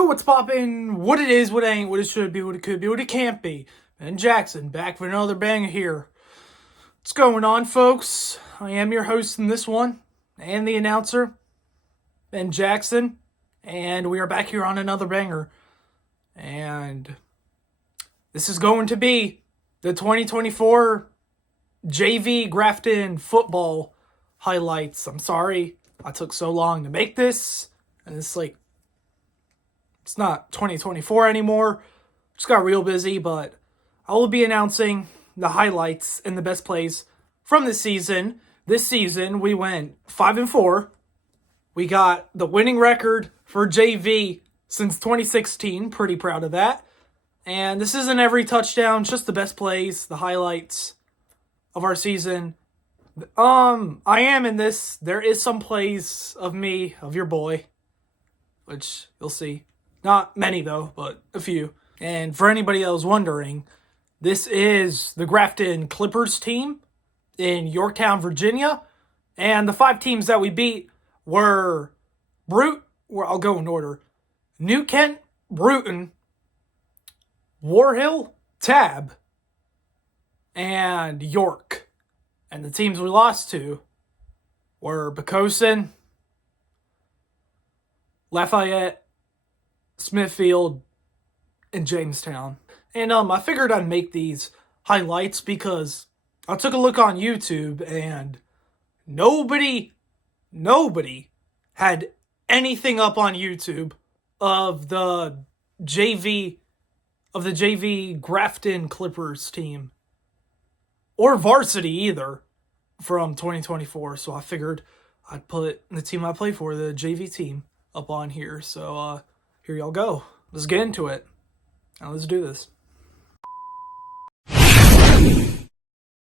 What's good? What's poppin'? What it is, what it ain't, what it should be, what it could be, what it can't be. Ben Jackson, back for another banger here. What's going on, folks? I am your host in this one, and the announcer, Ben Jackson, and we are back here on another banger. And this is going to be the 2024 JV Grafton football highlights. I'm sorry I took so long to make this, and it's not 2024 anymore. Just got real busy, but I will be announcing the highlights and the best plays from this season. This season, we went 5-4. We got the winning record for JV since 2016. Pretty proud of that. And this isn't every touchdown, just the best plays, the highlights of our season. I am in this. There is some plays of me, of your boy, which you'll see. Not many, though, but a few. And for anybody else wondering, this is the Grafton Clippers team in Yorktown, Virginia. And the 5 teams that we beat were I'll go in order. New Kent, Bruton, Warhill, Tabb, and York. And the teams we lost to were Bruton, Lafayette, Smithfield, and Jamestown. And I figured I'd make these highlights because I took a look on YouTube and nobody had anything up on YouTube of the JV Grafton Clippers team, or varsity either, from 2024. So I figured I'd put the team I play for, the JV team, up on here. So here y'all go. Let's get into it. Now let's do this.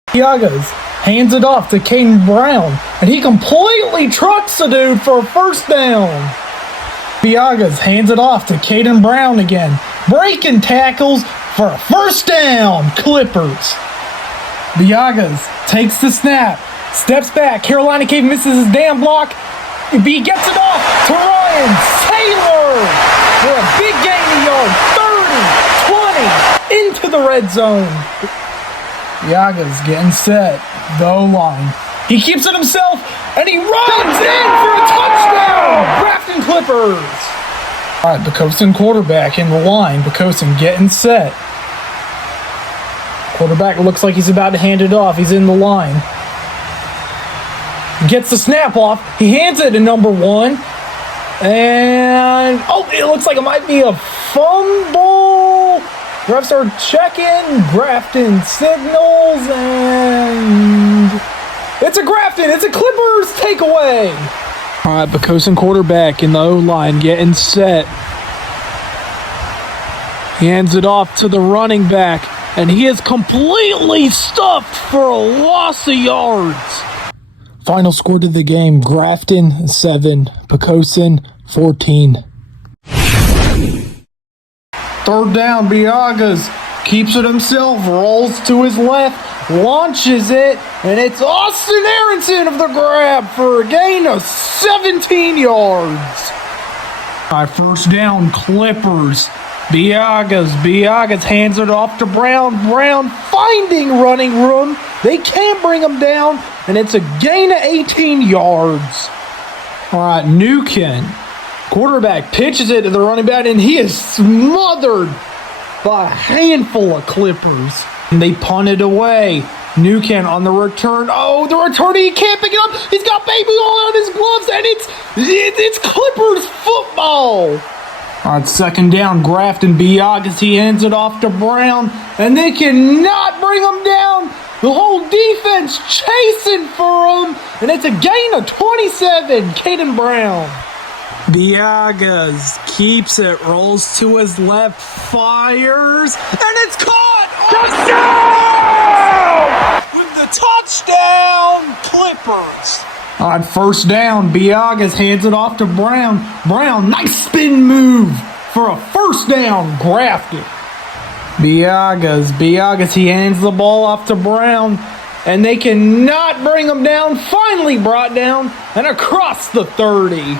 Diagos hands it off to Caden Brown, and he completely trucks the dude for a first down. Diagos hands it off to Caden Brown again, breaking tackles for a first down, Clippers. Diagos takes the snap, steps back, Carolina Cave misses his damn block, he gets it off to Ryan Taylor for a big gain of yard, 30, 20, into the red zone. Yaga's getting set, the O-line. He keeps it himself, and he runs in for a touchdown! Grafton Clippers! All right, Bruton quarterback in the line. Bruton getting set. Quarterback looks like he's about to hand it off. He's in the line. Gets the snap off. He hands it to number 1. And, it looks like it might be a fumble. Refs are checking. Grafton signals, and it's a Grafton. It's a Clippers takeaway. All right, Bruton quarterback in the O-line getting set. He hands it off to the running back, and he is completely stuffed for a loss of yards. Final score to the game, Grafton 7, Bruton 14. Third down, Biagas keeps it himself, rolls to his left, launches it, and it's Austin Aronson of the grab for a gain of 17 yards. All right, first down, Clippers. Biagas hands it off to Brown. Brown finding running room. They can't bring him down, and it's a gain of 18 yards. All right, New Kent. Quarterback pitches it to the running back, and he is smothered by a handful of Clippers. And they punt it away. New Kent on the return. Oh, the return, he can't pick it up. He's got baby oil on his gloves, and it's Clippers football. All right, second down, Grafton. Biagas, he hands it off to Brown, and they cannot bring him down. The whole defense chasing for him, and it's a gain of 27, Caden Brown. Biagas keeps it, rolls to his left, fires, and it's caught! Touchdown! With the touchdown, Clippers. All right, first down, Biagas hands it off to Brown. Brown, nice spin move for a first down, Grafton. Biagas, he hands the ball off to Brown, and they cannot bring him down. Finally brought down and across the 30.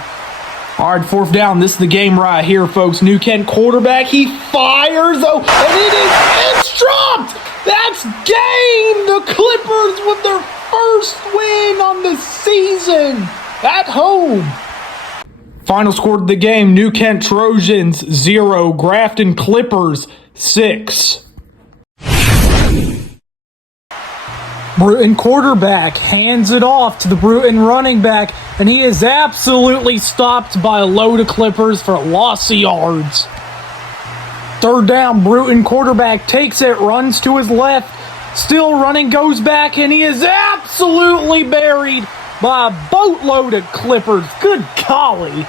All right, fourth down. This is the game right here, folks. New Kent quarterback. He fires. Oh, and it's dropped. That's game. The Clippers with their first win on the season at home. Final score of the game: New Kent Trojans 0, Grafton Clippers 6. Bruton quarterback hands it off to the Bruton running back, and he is absolutely stopped by a load of Clippers for a loss of yards. Third down, Bruton quarterback takes it, runs to his left, still running, goes back, and he is absolutely buried by a boatload of Clippers. Good golly.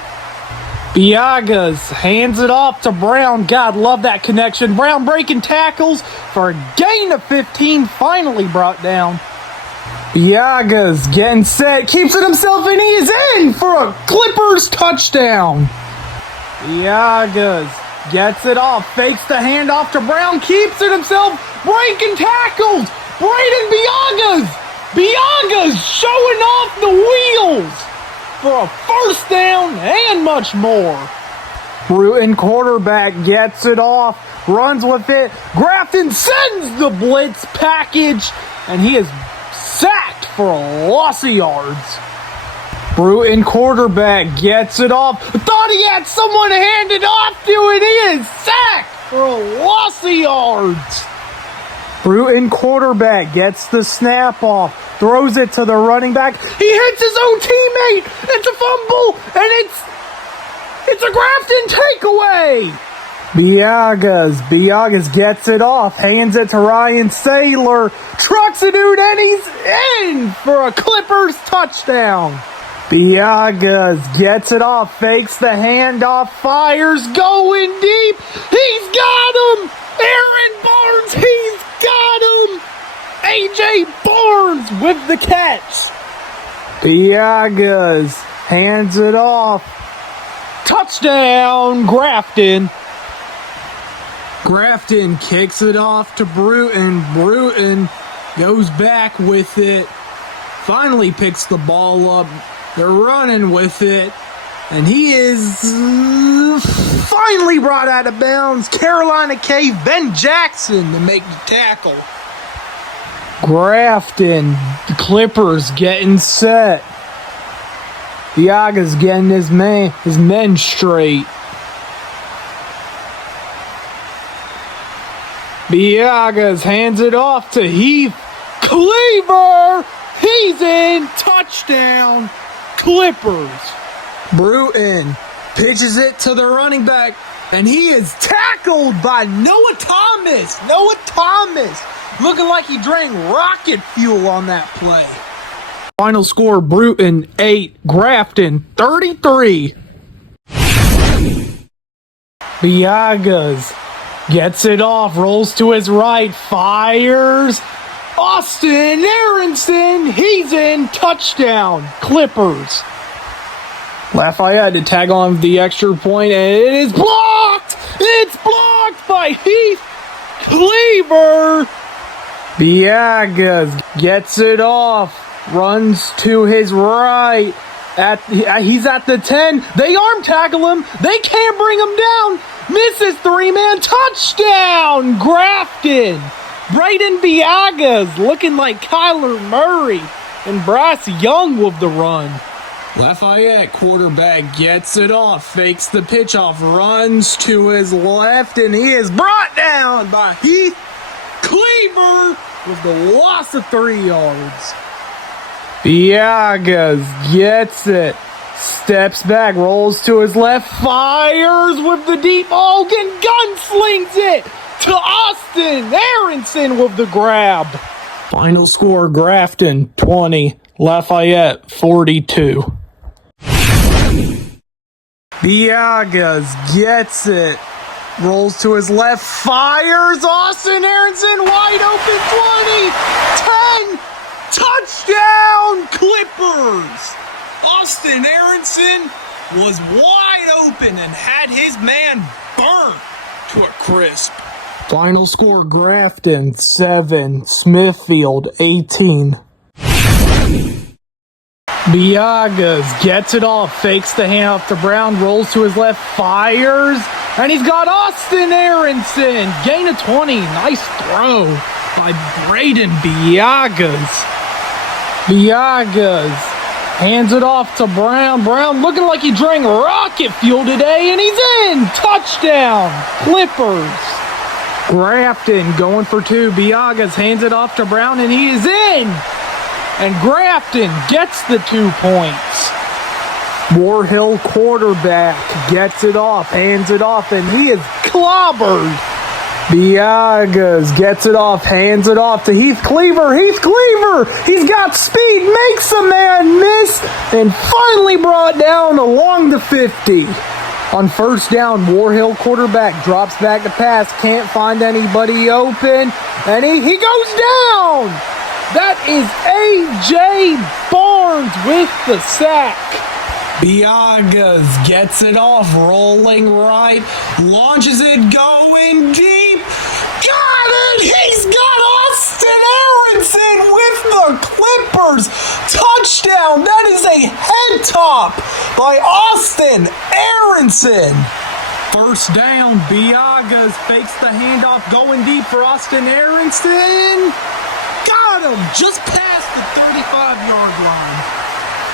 Biagas hands it off to Brown. God, love that connection. Brown breaking tackles for a gain of 15, finally brought down. Biagas getting set, keeps it himself, and he is in for a Clippers touchdown. Biagas gets it off, fakes the handoff to Brown, keeps it himself, breaking tackles. Braden Biagas. Biagas showing off the wheels for a first down and much more. Bruton quarterback gets it off, runs with it. Grafton sends the blitz package, and he is sacked for a loss of yards. Bruton quarterback gets it off. Thought he had someone to hand it off to, and he is sacked for a loss of yards. Bruton quarterback gets the snap off, throws it to the running back. He hits his own teammate. It's a fumble, and it's a Grafton takeaway. Biagas gets it off, hands it to Ryan Saylor, trucks a dude, and he's in for a Clippers touchdown. Biagas gets it off, fakes the handoff, fires, going deep. He's got him. Aaron Barnes, he's got him. A.J. Barnes with the catch. Biagas hands it off. Touchdown, Grafton. Grafton kicks it off to Bruton. Bruton goes back with it. Finally picks the ball up. They're running with it. And he is finally brought out of bounds. Carolina K. Ben Jackson to make the tackle. Grafton, the Clippers getting set. Biagas getting his men straight. Biagas hands it off to Heath Cleaver. He's in. Touchdown, Clippers. Bruton pitches it to the running back, and he is tackled by Noah Thomas. Noah Thomas looking like he drank rocket fuel on that play. Final score, Bruton 8, Grafton 33. Biagas gets it off, rolls to his right, fires. Austin Aronson, he's in. Touchdown, Clippers. Lafayette to tag on the extra point, and it is blocked! It's blocked by Heath Cleaver. Biagas gets it off, runs to his right. He's at the 10. They arm tackle him. They can't bring him down. Misses three-man touchdown, Grafton. Braden Biagas looking like Kyler Murray, and Bryce Young with the run. Lafayette quarterback gets it off, fakes the pitch off, runs to his left, and he is brought down by Heath Cleaver with the loss of 3 yards. Biagas gets it, steps back, rolls to his left, fires with the deep Hogan, gunslings it to Austin Aronson with the grab. Final score, Grafton 20, Lafayette 42. Biagas gets it, rolls to his left, fires, Austin Aronson wide open, 20, 10, touchdown Clippers. Austin Aronson was wide open and had his man burnt to a crisp. Final score, Grafton 7, Smithfield 18. Biagas gets it off, fakes the handoff to Brown, rolls to his left, fires, and he's got Austin Aronson. Gain of 20. Nice throw by Braden Biagas. Biagas hands it off to Brown. Brown looking like he drank rocket fuel today, and he's in. Touchdown, Clippers. Grafton going for two. Biagas hands it off to Brown, and he is in. And Grafton gets the 2 points. Warhill quarterback gets it off, hands it off, and he is clobbered. Biagas gets it off, hands it off to Heath Cleaver. Heath Cleaver, he's got speed, makes a man miss, and finally brought down along the 50. On first down, Warhill quarterback drops back to pass, can't find anybody open, and he goes down. That is A.J. Barnes with the sack. Biagas gets it off, rolling right, launches it, going deep. Got it! He's got Austin Aronson with the Clippers. Touchdown! That is a head top by Austin Aronson. First down, Biagas fakes the handoff, going deep for Austin Aronson. Got him! Just past the 35-yard line.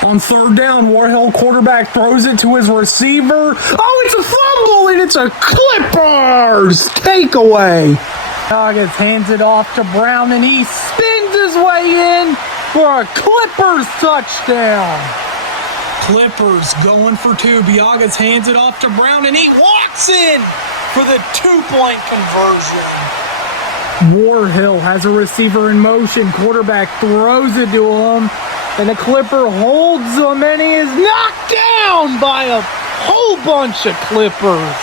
On third down, Warhill quarterback throws it to his receiver. Oh, it's a fumble, and it's a Clippers takeaway. Biagas hands it off to Brown, and he spins his way in for a Clippers touchdown. Clippers going for two. Biagas hands it off to Brown, and he walks in for the 2-point conversion. Warhill has a receiver in motion. Quarterback throws it to him, and the Clipper holds him, and he is knocked down by a whole bunch of Clippers.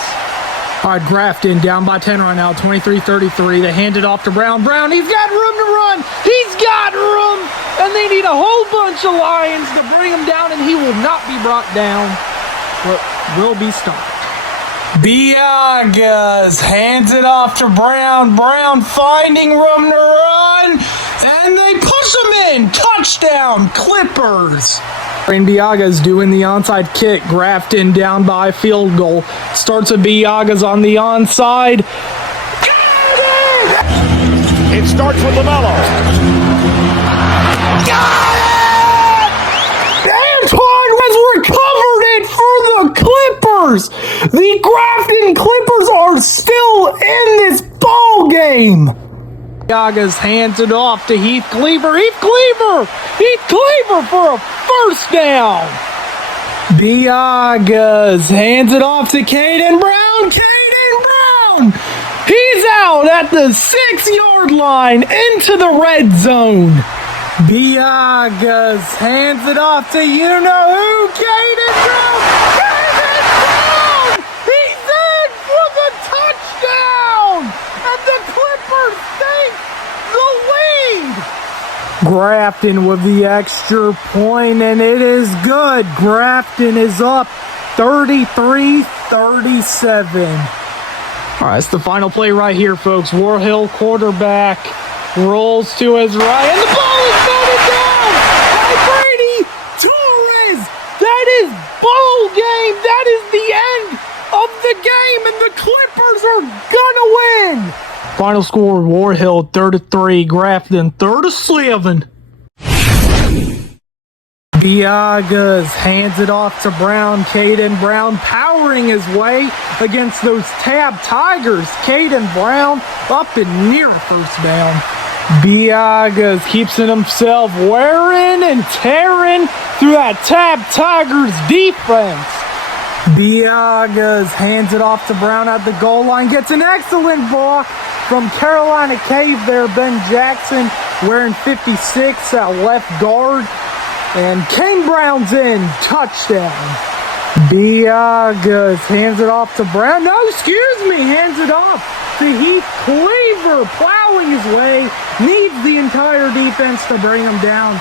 All right, Grafton down by 10 right now, 23-33. They hand it off to Brown. Brown, he's got room to run. He's got room, and they need a whole bunch of Lions to bring him down, and he will not be brought down, but will be stopped. Biagas hands it off to Brown. Brown finding room to run, and they push him in. Touchdown, Clippers. Biagas doing the onside kick. Grafton down by field goal. Starts with Biagas on the onside. It starts with LaMelo. Got it! Antoine has recovered it for the Clippers. The Grafton Clippers are still in this ball game. Biagas hands it off to Heath Cleaver. Heath Cleaver for a first down. Biagas hands it off to Caden Brown. Caden Brown, he's out at the 6-yard line into the red zone. Biagas hands it off to you-know-who, Caden Brown. Caden Brown, he's in for the touchdown, and the Clippers take the lead. Grafton with the extra point, and it is good. Grafton is up 33-37. All right, it's the final play right here, folks. Warhill quarterback rolls to his right, and the ball is batted down by Brady Torres. That is ball game. That is the end of the game, and the Clippers are gonna win. Final score, Warhill 33, Grafton 37. Biagas hands it off to Brown. Caden Brown powering his way against those Tabb Tigers. Caden Brown up and near first down. Biagas keeps it himself, wearing and tearing through that Tabb Tigers defense. Biagas hands it off to Brown at the goal line. Gets an excellent block from Carolina Cave there. Ben Jackson wearing 56 at left guard. And Kane Brown's in. Touchdown. Biagas hands it off to Brown. No, excuse me. Hands it off to Heath Cleaver. Plowing his way. Needs the entire defense to bring him down.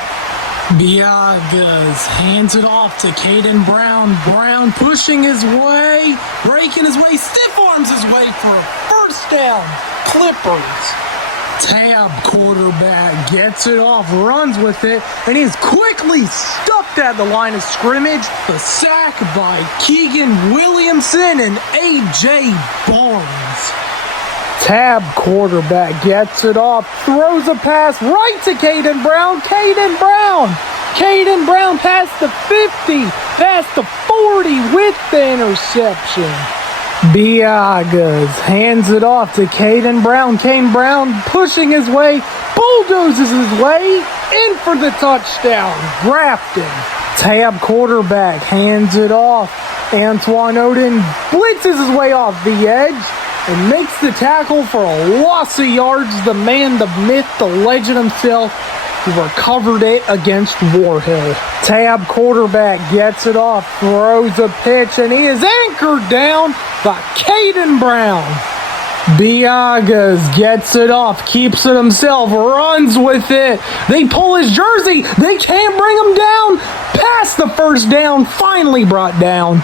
Biagas hands it off to Caden Brown. Brown pushing his way. Breaking his way. Stiff arms his way for a first down. Clippers. Tabb quarterback gets it off, runs with it, and he's quickly stuffed stopped at the line of scrimmage. The sack by Keegan Williamson and A.J. Barnes. Tabb quarterback gets it off, throws a pass right to Caden Brown. Caden Brown past the 50, past the 40 with the interception. Biagas hands it off to Caden Brown. Caden Brown pushing his way, bulldozes his way in for the touchdown. Grafton. Tabb quarterback hands it off. Antoine Oden blitzes his way off the edge and makes the tackle for a loss of yards. The man, the myth, the legend himself, who recovered it against Warhill. Tabb quarterback gets it off, throws a pitch, and he is anchored down by Caden Brown. Biagas gets it off, keeps it himself, runs with it. They pull his jersey. They can't bring him down. Past the first down, finally brought down.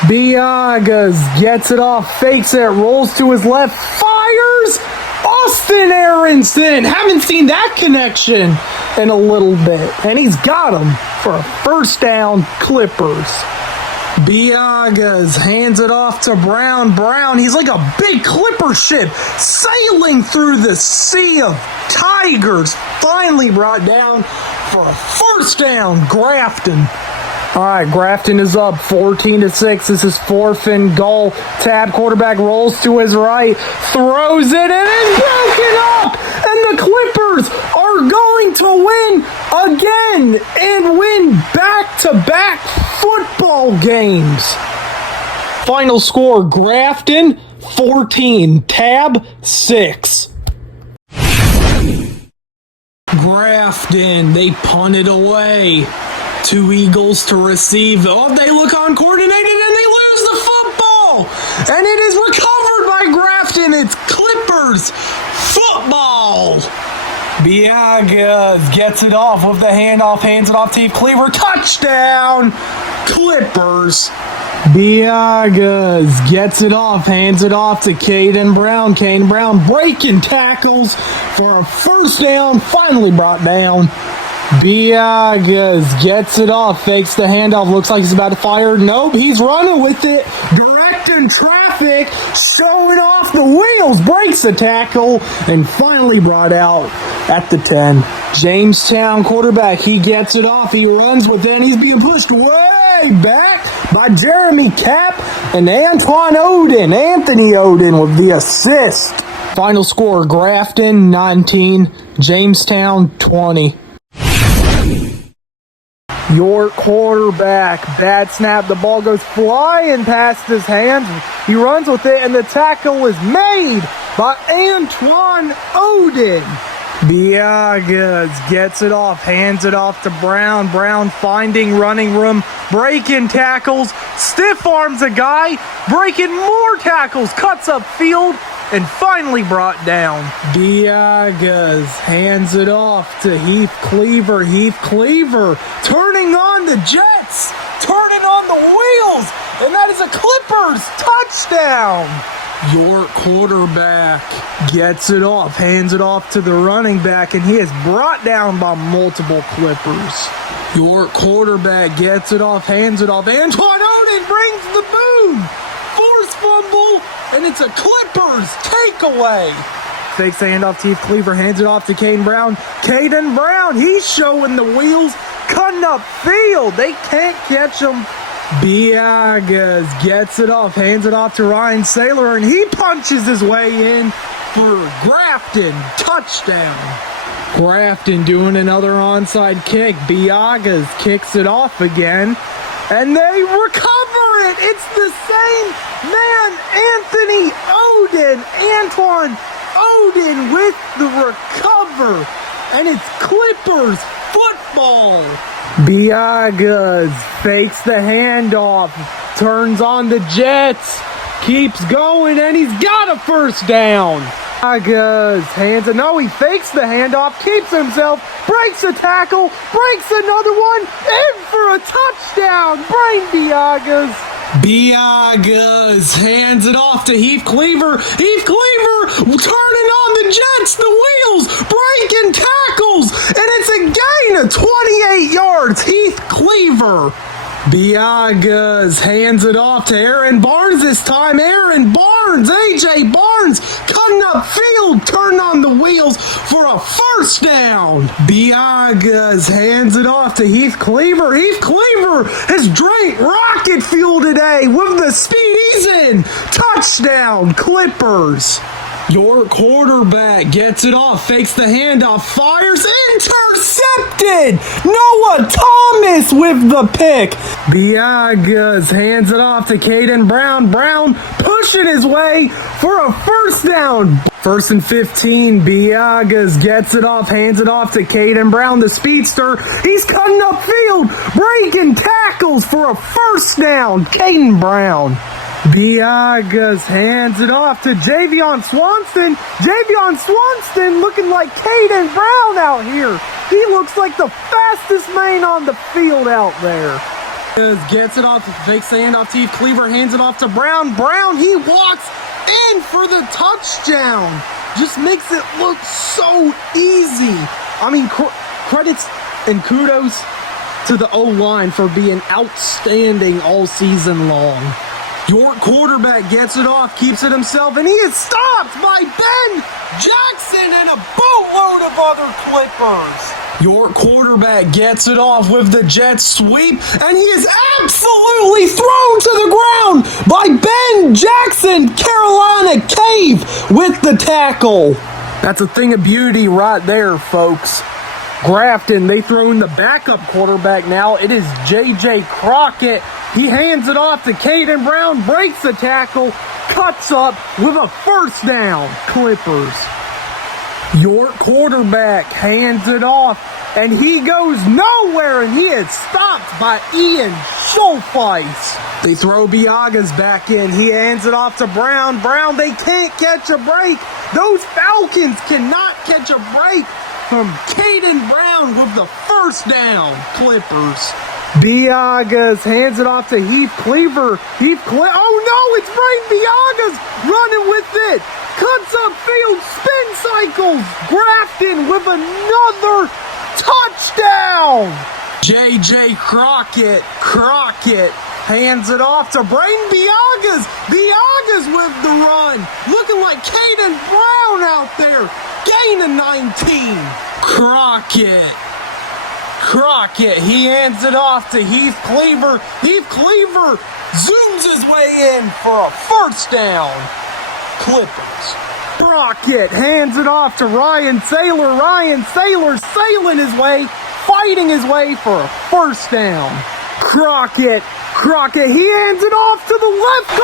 Biagas gets it off, fakes it, rolls to his left, fires. Austin Aronson. Haven't seen that connection in a little bit. And he's got him for a first down. Clippers. Biagas hands it off to Brown. He's like a big clipper ship sailing through the sea of tigers. Finally brought down for a first down. Grafton. All right, Grafton is up 14-6. This is 4th and goal. Tabb quarterback rolls to his right, throws it, and it's broken up. And the Clippers are going to win again and win back-to-back football games. Final score, Grafton 14, Tabb 6. Grafton, they punt it away. 2 Eagles to receive. Oh, they look uncoordinated and they lose the football. And it is recovered by Grafton. It's Clippers football. Biagas gets it off with the handoff, hands it off to Heath Cleaver. Touchdown, Clippers. Biagas gets it off, hands it off to Caden Brown. Caden Brown breaking tackles for a first down, finally brought down. Biagas gets it off, fakes the handoff, looks like he's about to fire. Nope, he's running with it, directing traffic, showing off the wheels, breaks the tackle, and finally brought out at the 10. Jamestown quarterback, he gets it off, he runs with it, and he's being pushed way back by Jeremy Cap and Antoine Oden. Anthony Oden with the assist. Final score, Grafton 19, Jamestown 20. York quarterback, bad snap, the ball goes flying past his hands. He runs with it, and the tackle is made by Antoine Oden. Biagas gets it off, hands it off to Brown. Brown finding running room, breaking tackles, stiff arms a guy, breaking more tackles, cuts up field, and finally brought down. Biagas hands it off to Heath Cleaver. Heath Cleaver turning on the jets, turning on the wheels, and that is a Clippers touchdown. York quarterback gets it off, hands it off to the running back, and he is brought down by multiple Clippers. York quarterback gets it off, hands it off. Antoine Oden brings the boom. Force fumble, and it's a Clippers takeaway. Fakes the handoff to Heath Cleaver, hands it off to Caden Brown. Caden Brown, he's showing the wheels, cutting up field. They can't catch him. Biagas gets it off, hands it off to Ryan Saylor, and he punches his way in for Grafton. Touchdown. Grafton doing another onside kick. Biagas kicks it off again, and they recover it. It's the same man, Anthony Oden. Antoine Oden with the recover, and it's Clippers football. Biagas fakes the handoff, turns on the jets, keeps going, and he's got a first down. Biagas hands it. No, he fakes the handoff, keeps himself, breaks a tackle, breaks another one, in for a touchdown. Brain Biagas. Biagas hands it off to Heath Cleaver. Heath Cleaver turning on the Jets the wheels, breaking tackles, and it's a gain of 28 yards. Heath Cleaver. Biagas hands it off to Aaron Barnes this time. Aaron Barnes, A.J. Barnes, cutting up field, turned on the wheels for a first down. Biagas hands it off to Heath Cleaver. Heath Cleaver has drank rocket fuel today with the speed he's in. Touchdown, Clippers. Your quarterback gets it off, fakes the handoff, fires, intercepted! Noah Thomas with the pick. Biagas hands it off to Caden Brown. Brown pushing his way for a first down. 1st and 15, Biagas gets it off, hands it off to Caden Brown, the speedster. He's cutting upfield, breaking tackles for a first down. Caden Brown. Biagas hands it off to Javion Swanston. Javion Swanston looking like Caden Brown out here. He looks like the fastest man on the field out there. Gets it off, fakes the handoff to Heath Cleaver, hands it off to Brown. Brown, he walks in for the touchdown. Just makes it look so easy. I mean, credits and kudos to the O-line for being outstanding all season long. Your quarterback gets it off, keeps it himself, and he is stopped by Ben Jackson and a boatload of other Clippers. Your quarterback gets it off with the jet sweep, and he is absolutely thrown to the ground by Ben Jackson. Carolina Cave with the tackle. That's a thing of beauty right there, folks. Grafton, they throw in the backup quarterback now. It is J.J. Crockett. He hands it off to Caden Brown, breaks the tackle, cuts up with a first down. Clippers. Your quarterback hands it off, and he goes nowhere, and he is stopped by Ian Schulfeis. They throw Biagas back in. He hands it off to Brown. Brown, they can't catch a break. Those Falcons cannot catch a break from Caden Brown with the first down. Clippers. Biagas hands it off to Heath Cleaver. Oh no, it's Brain Biagas running with it. Cuts upfield, spin cycles. Grafton with another touchdown. J.J. Crockett hands it off to Brain Biagas. Biagas with the run. Looking like Caden Brown out there. Gain of 19. Crockett, he hands it off to Heath Cleaver. Heath Cleaver zooms his way in for a first down. Clippers. Crockett hands it off to Ryan Saylor. Ryan Saylor sailing his way, fighting his way for a first down. Crockett, he hands it off to the left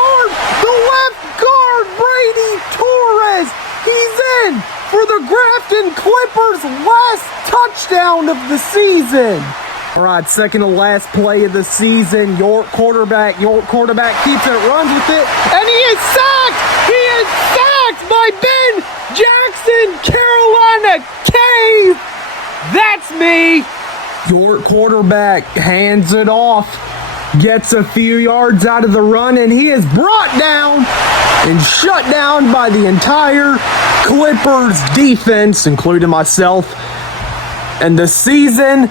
guard, Brady Torres. He's in for the Grafton Clippers' last touchdown of the season. All right, second to last play of the season. York quarterback keeps it, runs with it, and he is sacked! He is sacked by Ben Jackson, Carolina Cave! That's me! York quarterback hands it off, gets a few yards out of the run, and he is brought down and shut down by the entire Clippers defense, including myself. And the season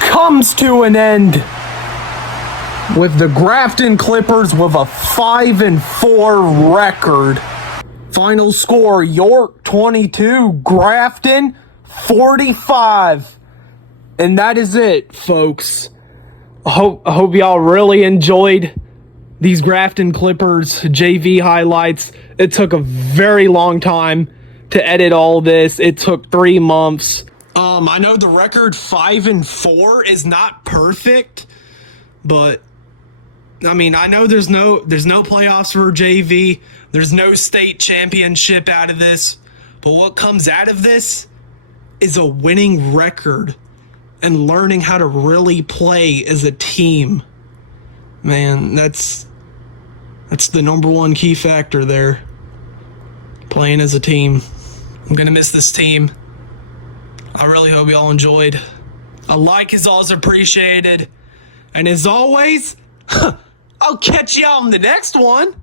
comes to an end with the Grafton Clippers with a 5-4 record. Final score, York 22, Grafton 45. And that is it, folks. I hope y'all really enjoyed these Grafton Clippers JV highlights. It took a very long time to edit all this. It took 3 months. I know the record 5-4 is not perfect, but I mean, I know there's no playoffs for JV. There's no state championship out of this. But what comes out of this is a winning record and learning how to really play as a team. Man, that's the number one key factor there. Playing as a team. I'm going to miss this team. I really hope y'all enjoyed. A like is always appreciated. And as always, I'll catch y'all in the next one.